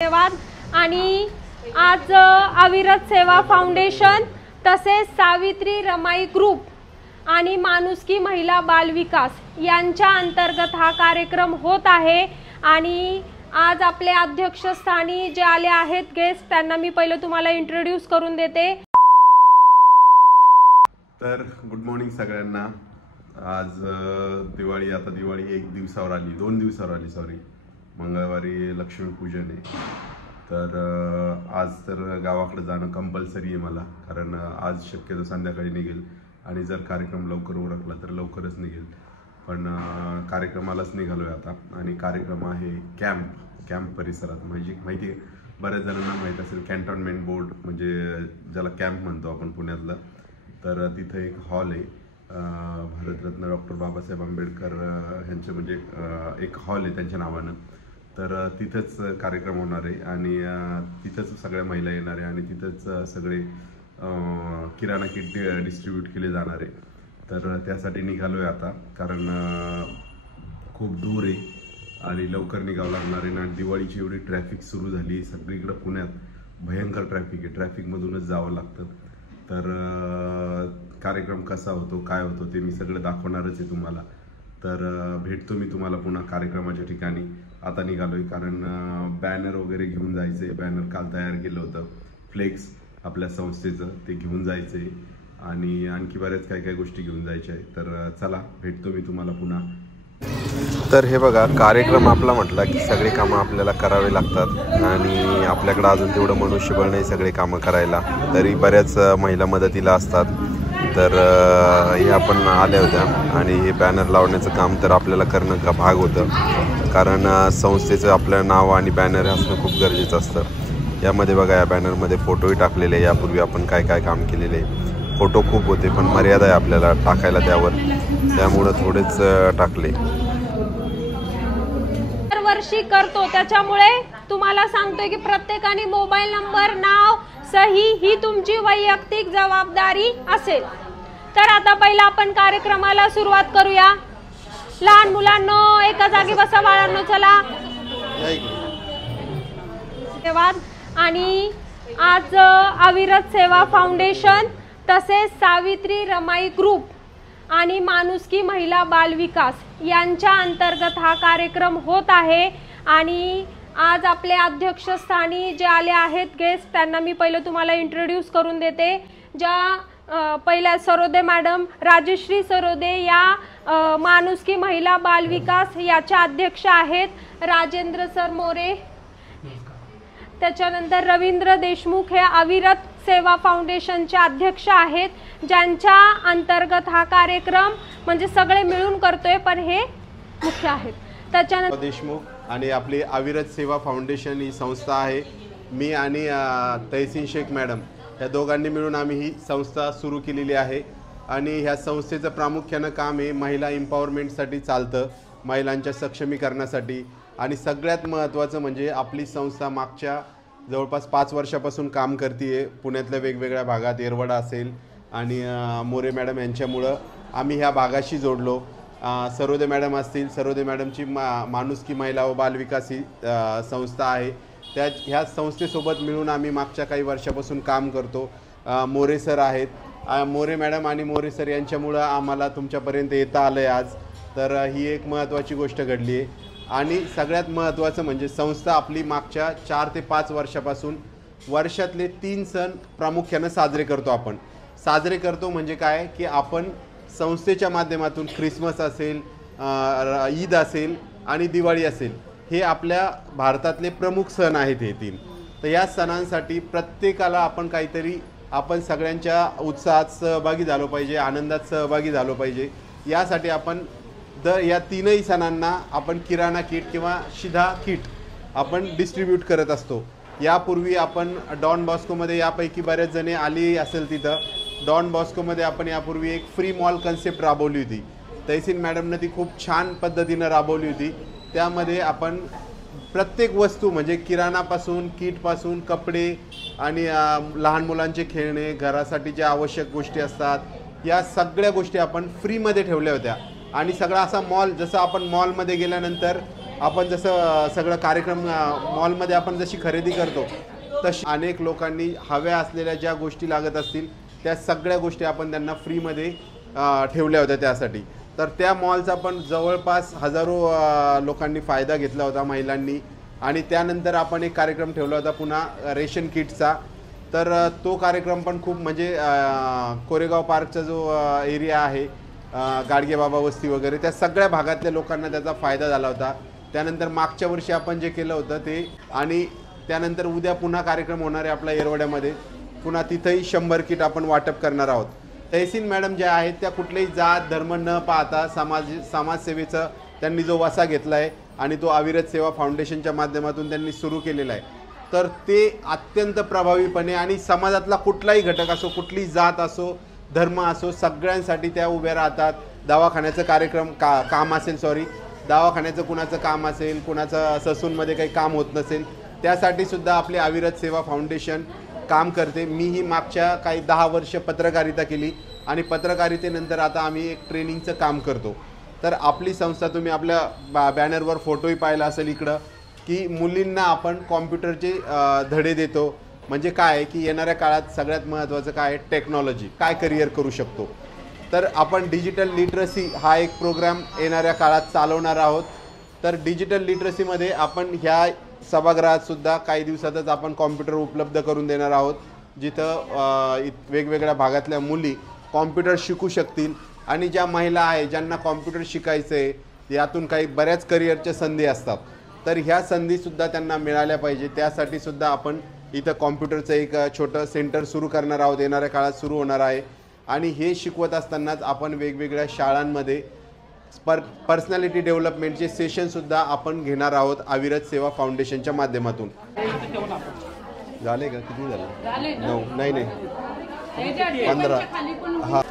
धन्यवाद। आणि आज अविरत सेवा फाउंडेशन तसेच सावित्री रमाई ग्रुप आणि माणुसकी महिला बाल विकास यांच्या अंतर्गत हा कार्यक्रम होत आहे। आणि आज आपले अध्यक्षस्थानी जे आले आहेत गेस्ट त्यांना मी पहिले तुम्हाला इंट्रोड्यूस करून देते। तर गुड मॉर्निंग सगळ्यांना। आज दिवाळी, आता दिवाळी 1 दिवसावर आली, 2 दिवसावर आली सॉरी, मंगळवारी लक्ष्मीपूजन आहे। तर आज तर गावाकडे जाणं कंपल्सरी आहे मला, कारण आज शक्यतो संध्याकाळी निघेल आणि जर कार्यक्रम लवकर उरकला तर लवकरच निघेल, पण कार्यक्रमालाच निघालोय आता। आणि कार्यक्रम आहे कॅम्प परिसरात, माहिती आहे बऱ्याच जणांना माहीत असेल, कॅन्टोन्मेंट बोर्ड म्हणजे ज्याला कॅम्प म्हणतो आपण पुण्यातलं। तर तिथे एक हॉल आहे, भारतरत्न डॉक्टर बाबासाहेब आंबेडकर यांचे म्हणजे एक हॉल आहे त्यांच्या नावानं। तर तिथंच कार्यक्रम होणार आहे आणि तिथंच सगळ्या महिला येणार आहे आणि तिथंच सगळे किराणा किट डिस्ट्रीब्यूट केले जाणार आहे। तर त्यासाठी निघालो आहे आता, कारण खूप दूर आहे आणि लवकर निघावं लागणार आहे ना। दिवाळीची एवढी ट्रॅफिक सुरू झाली सगळीकडे पुण्यात, भयंकर ट्रॅफिक आहे, ट्रॅफिकमधूनच जावं लागतं। तर कार्यक्रम कसा होतो काय होतो ते मी सगळं दाखवणारच आहे तुम्हाला। तर भेटतो मी तुम्हाला पुन्हा कार्यक्रमाच्या ठिकाणी। आता निघालोय कारण बॅनर वगैरे घेऊन जायचे, बॅनर काल तयार केलं होतं, फ्लेक्स आपल्या संस्थेचं ते घेऊन जायचे आणि आणखी बऱ्याच काय गोष्टी घेऊन जायच्या आहे। तर चला भेटतो मी तुम्हाला पुन्हा। तर हे बघा, कार्यक्रम आपला म्हटला की सगळे कामं आपल्याला करावे लागतात आणि आपल्याकडे अजून तेवढं मनुष्यबळ नाही सगळे कामं करायला, तरी बऱ्याच महिला मदतीला असतात। तर हे आपण आल्या होत्या आणि हे बॅनर लावण्याचं काम तर आपल्याला करणं का भाग होतं, कारण संस्थेचं आपलं नाव आणि बॅनर असणं खूप गरजेचं असतं। यामध्ये बघा, या बॅनरमध्ये फोटोही टाकलेले आहे, यापूर्वी आपण काय काम केलेले आहे। फोटो खूप होते पण मर्यादा आहे आपल्याला टाकायला त्यावर, त्यामुळं थोडेच टाकले। दरवर्षी करतो, त्याच्यामुळे तुम्हाला सांगतोय की प्रत्येकाने मोबाईल नंबर, नाव, सही ही तुमची वैयक्तिक जबाबदारी असेल। तर आता पहिला आपण कार्यक्रमाला सुरुवात करूया। लहान मुलांनो एका जागी बसा, बाळांनो चला। धन्यवाद। आणि आज अविरत सेवा फाउंडेशन तसेच सावित्री रमाई ग्रुप आणि माणुसकी महिला बाल विकास यांच्या अंतर्गत हा कार्यक्रम होत आहे। आणि आज आपले अध्यक्षस्थानी जे आले आहेत गेस्ट त्यांना मी पहिले तुम्हाला इंट्रोड्यूस करून देते। ज्या पहिल्या सरोदे मॅडम, राजश्री सरोदे या माणुसकी महिला बाल विकास याच्या अध्यक्ष आहेत। राजेंद्र सर मोरे, त्याच्यानंतर रवींद्र देशमुख हे अविरत सेवा फाउंडेशनचे अध्यक्ष आहेत, ज्यांच्या अंतर्गत हा कार्यक्रम म्हणजे सगळे मिळून करतोय पण हे मुख्य आहेत। त्याच्यानंतर देशमुख आणि आपली अविरत सेवा फाउंडेशन ही संस्था आहे। मी आणि तहसीन शेख मॅडम या दोघांनी मिळून आम्ही ही संस्था सुरू केलेली आहे आणि ह्या संस्थेचं प्रामुख्यानं काम आहे महिला एम्पॉवरमेंटसाठी चालतं, महिलांच्या सक्षमीकरणासाठी। आणि सगळ्यात महत्त्वाचं म्हणजे आपली संस्था मागच्या जवळपास 5 वर्षापासून काम करते पुण्यातल्या वेगवेगळ्या भागात, येरवडा असेल आणि मोरे मॅडम यांच्यामुळं आम्ही ह्या भागाशी जोडलो। सरोदे मॅडम असतील, सरोदे मॅडमची माणुसकी महिला व बाल विकास ही संस्था आहे, ह्या संस्थेसोबत मिळून आम्ही मागच्या काही वर्षापासून काम करतो। मोरे सर आहेत, मोरे मॅडम आणि मोरे सर यांच्यामुळं आम्हाला तुमच्यापर्यंत येता आलं आहे आज। तर ही एक महत्त्वाची गोष्ट घडली आहे। आणि सगळ्यात महत्त्वाचं म्हणजे संस्था आपली मागच्या 4 ते 5 वर्षापासून वर्षातले 3 सण प्रामुख्यानं साजरे करतो। आपण साजरे करतो म्हणजे काय की आपण संस्थेच्या माध्यमातून ख्रिसमस असेल, ईद असेल आणि दिवाळी असेल, हे आपल्या भारतातले प्रमुख सण आहेत हे 3। तर या सणांसाठी प्रत्येकाला आपण काहीतरी, आपण सगळ्यांच्या उत्साहात सहभागी झालो पाहिजे, आनंदात सहभागी झालो पाहिजे। यासाठी आपण या 3ही सणांना आपण किराणा किट किंवा शिधा किट आपण डिस्ट्रीब्यूट करत असतो। यापूर्वी आपण डॉन बॉस्कोमध्ये, यापैकी बऱ्याच जणे आली असेल तिथं, डॉन बॉस्कोमध्ये आपण यापूर्वी एक फ्री मॉल कन्सेप्ट राबवली होती। तहसीन मॅडमनं ती खूप छान पद्धतीनं राबवली होती। त्यामध्ये आपण प्रत्येक वस्तू म्हणजे किराणापासून, किटपासून, कपडे आणि लहान मुलांचे खेळणे, घरासाठी ज्या आवश्यक गोष्टी असतात, या सगळ्या गोष्टी आपण फ्रीमध्ये ठेवल्या होत्या। आणि सगळा असा मॉल, जसं आपण मॉलमध्ये गेल्यानंतर आपण जसं सगळं कार्यक्रम मॉलमध्ये आपण जशी खरेदी करतो तशी अनेक लोकांनी हव्या असलेल्या ज्या गोष्टी लागत असतील त्या सगळ्या गोष्टी आपण त्यांना फ्रीमध्ये ठेवल्या होत्या त्यासाठी. तर त्या मॉलचा पण जवळपास हजारो लोकांनी फायदा घेतला होता महिलांनी. आणि त्यानंतर आपण एक कार्यक्रम ठेवला होता पुन्हा रेशन किटचा. तर तो कार्यक्रम पण खूप म्हणजे कोरेगाव पार्कचा जो एरिया आहे गाडगे बाबा वस्ती वगैरे त्या सगळ्या भागातल्या लोकांना त्याचा फायदा झाला होता. त्यानंतर मागच्या वर्षी आपण जे केलं होतं ते आणि त्यानंतर उद्या पुन्हा कार्यक्रम होणार आहे आपल्या येरवड्यामध्ये. पुन्हा तिथंही 100 किट आपण वाटप करणार आहोत. तहसील मॅडम ज्या आहेत त्या कुठलेही जात धर्म न पाहता समाजसेवेचं त्यांनी जो वसा घेतला आहे आणि तो अविरत सेवा फाउंडेशनच्या माध्यमातून त्यांनी सुरू केलेला आहे. तर ते अत्यंत प्रभावीपणे आणि समाजातला कुठलाही घटक असो कुठलीही जात असो धर्म असो सगळ्यांसाठी त्या उभ्या राहतात. दवाखान्याचं काम असेल दवाखान्याचं कुणाचं काम असेल कुणाचं ससूनमध्ये काही काम होत नसेल त्यासाठी सुद्धा आपली अविरत सेवा फाउंडेशन काम करते. मीही मागच्या काही 10 वर्ष पत्रकारिता केली आणि पत्रकारितेनंतर आता आम्ही एक ट्रेनिंगचं काम करतो. तर आपली संस्था तुम्ही आपल्या बॅनरवर फोटोही पाहिला असेल इकडं की मुलींना आपण कॉम्प्युटरचे धडे देतो. म्हणजे काय की येणाऱ्या काळात सगळ्यात महत्त्वाचं काय टेक्नॉलॉजी काय करिअर करू शकतो. तर आपण डिजिटल लिटरसी हा एक प्रोग्राम येणाऱ्या काळात चालवणार आहोत. तर डिजिटल लिटरसीमध्ये आपण ह्या सभागृहात सुद्धा काही दिवसातच आपण कॉम्प्युटर उपलब्ध करून देणार आहोत जिथं वेगवेगळ्या भागातल्या मुली कॉम्प्युटर शिकू शकतील. आणि ज्या महिला आहे ज्यांना कॉम्प्युटर शिकायचं आहे यातून काही बऱ्याच करिअरच्या संधी असतात तर ह्या संधीसुद्धा त्यांना मिळाल्या पाहिजे. त्यासाठी सुद्धा आपण इथं कॉम्प्युटरचं एक छोटं सेंटर सुरू करणार आहोत. येणाऱ्या काळात सुरू होणार आहे. आणि हे शिकवत असतानाच आपण वेगवेगळ्या शाळांमध्ये पर्सनॅलिटी डेव्हलपमेंटचे सेशनसुद्धा आपण घेणार आहोत अविरत सेवा फाउंडेशनच्या माध्यमातून. झाले का किती झाले 9 नाही 15 हां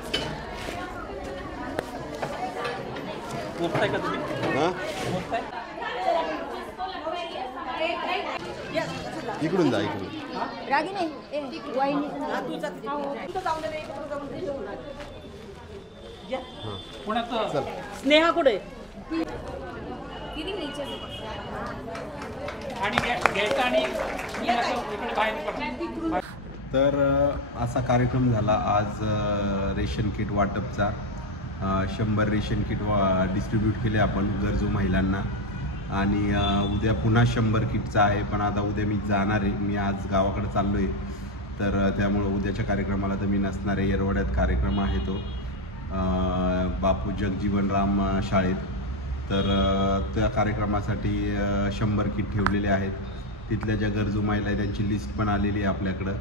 इकडून जा इकडून स्नेहा कुठे तर असा कार्यक्रम झाला आज रेशन किट वाटपचा. 100 रेशन किट डिस्ट्रीब्यूट केले आपण गरजू महिलांना. आणि उद्या पुन्हा 100 किटचा आहे. पण आता उद्या मी जाणार आहे. मी आज गावाकडे चाललो आहे तर त्यामुळं उद्याच्या कार्यक्रमाला तर मी नसणार आहे. येरवड्यात कार्यक्रम आहे तो बापू जगजीवनराम शाळेत. तर त्या कार्यक्रमासाठी 100 किट ठेवलेले आहेत. तिथल्या ज्या गरजू महिला आहे त्यांची लिस्ट पण आलेली आहे आपल्याकडं.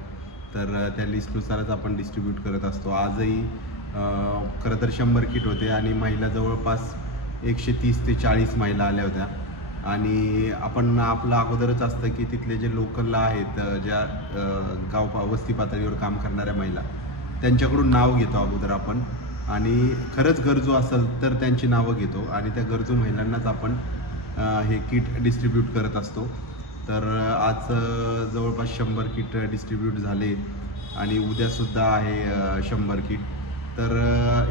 तर त्या लिस्टनुसारच आपण डिस्ट्रीब्यूट करत असतो. आजही खरं तर 100 किट होते आणि महिला जवळपास 130 ते 40 महिला आल्या होत्या. आणि आपण आपलं अगोदरच असतं की तिथले जे लोकलला आहेत ज्या गाव वस्ती पातळीवर काम करणाऱ्या महिला त्यांच्याकडून नाव घेतो अगोदर आपण. आणि खरंच गरजू असेल तर त्यांची नावं घेतो आणि त्या गरजू महिलांनाच आपण हे किट डिस्ट्रीब्यूट करत असतो. तर आज जवळपास 100 किट डिस्ट्रीब्यूट झाले आणि उद्यासुद्धा आहे 100 किट. तर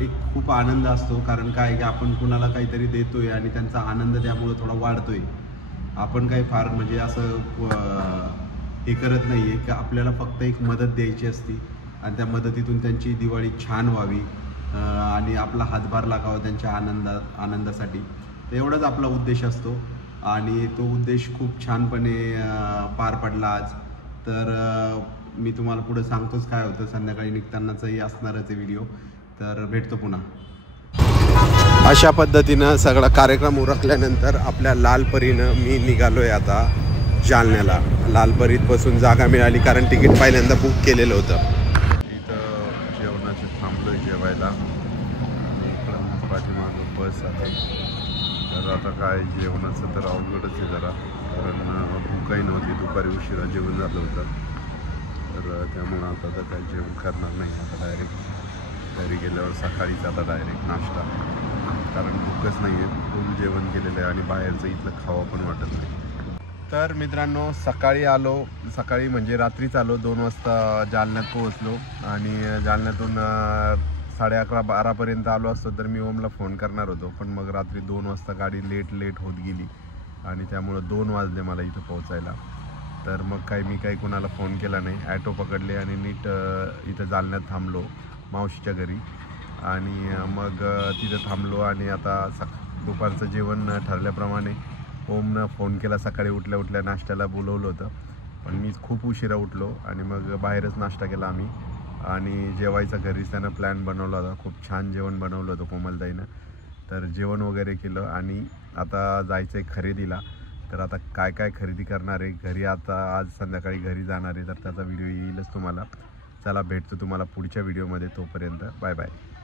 एक खूप आनंद असतो कारण काय की आपण कुणाला काहीतरी देतोय आणि त्यांचा आनंद त्यामुळं थोडा वाढतोय. आपण काही फार म्हणजे असं हे करत नाही आहे की आपल्याला फक्त एक मदत द्यायची असती आणि त्या मदतीतून त्यांची दिवाळी छान व्हावी आणि आपला हातभार लागावा त्यांच्या आनंदासाठी. तर एवढाच आपला उद्देश असतो आणि तो उद्देश खूप छानपणे पार पडला आज. तर मी तुम्हाला पुढे सांगतोच काय होतं. संध्याकाळी निघतानाचाही असणारच आहे व्हिडिओ. तर भेटतो पुन्हा. अशा पद्धतीनं सगळा कार्यक्रम उरकल्यानंतर आपल्या लालपरीनं मी निघालो आहे आता जालन्याला. लालपरीत बसून जागा मिळाली कारण तिकीट पहिल्यांदा बुक केलेलं होतं. इथं जेवणाचं थांबलो जेवायला. इकडं पाठीमागं बस आहे. तर आता काय जेवणाचं तर अवघडच आहे जरा कारण भूकही नव्हती. दुपारी उशिरा जेवण झालं होतं. तर त्यामुळं आता तर काही जेवण करणार नाही. आता डायरेक्ट घरी गेल्यावर सकाळीच आता डायरेक्ट नाश्ता कारण भूकच नाही आहे. फुल जेवण केलेलं आहे आणि बाहेरचं इथलं खावं पण वाटत नाही. तर मित्रांनो सकाळी म्हणजे रात्रीच आलो 2 वाजता जालन्यात पोहोचलो आणि जालन्यातून 11:30-12पर्यंत आलो असतो तर मी ओमला फोन करणार होतो. पण मग रात्री 2 वाजता गाडी लेट होत गेली आणि त्यामुळं 2 वाजले मला इथं पोहोचायला. तर मग मी काही कुणाला फोन केला नाही, ॲटो पकडले आणि नीट इथं जालन्यात थांबलो मावशीच्या घरी. आणि मग तिथं थांबलो आणि आता दुपारचं जेवण ठरल्याप्रमाणे ओमनं फोन केला. सकाळी उठल्या नाश्त्याला बोलवलं होतं, पण मी खूप उशिरा उठलो आणि मग बाहेरच नाश्ता केला आम्ही. आणि जेवायचा घरीच त्यानं प्लॅन बनवला होता. खूप छान जेवण बनवलं होतं कोमलताईनं. तर जेवण वगैरे केलं आणि आता जायचं आहे खरेदीला. तर आता काय खरेदी करणार आहे घरी, आता आज संध्याकाळी घरी जाणार आहे, तर त्याचा व्हिडिओ येईलच तुम्हाला. चला भेटतो तुम्हाला पुढच्या व्हिडिओमध्ये. तोपर्यंत बाय बाय.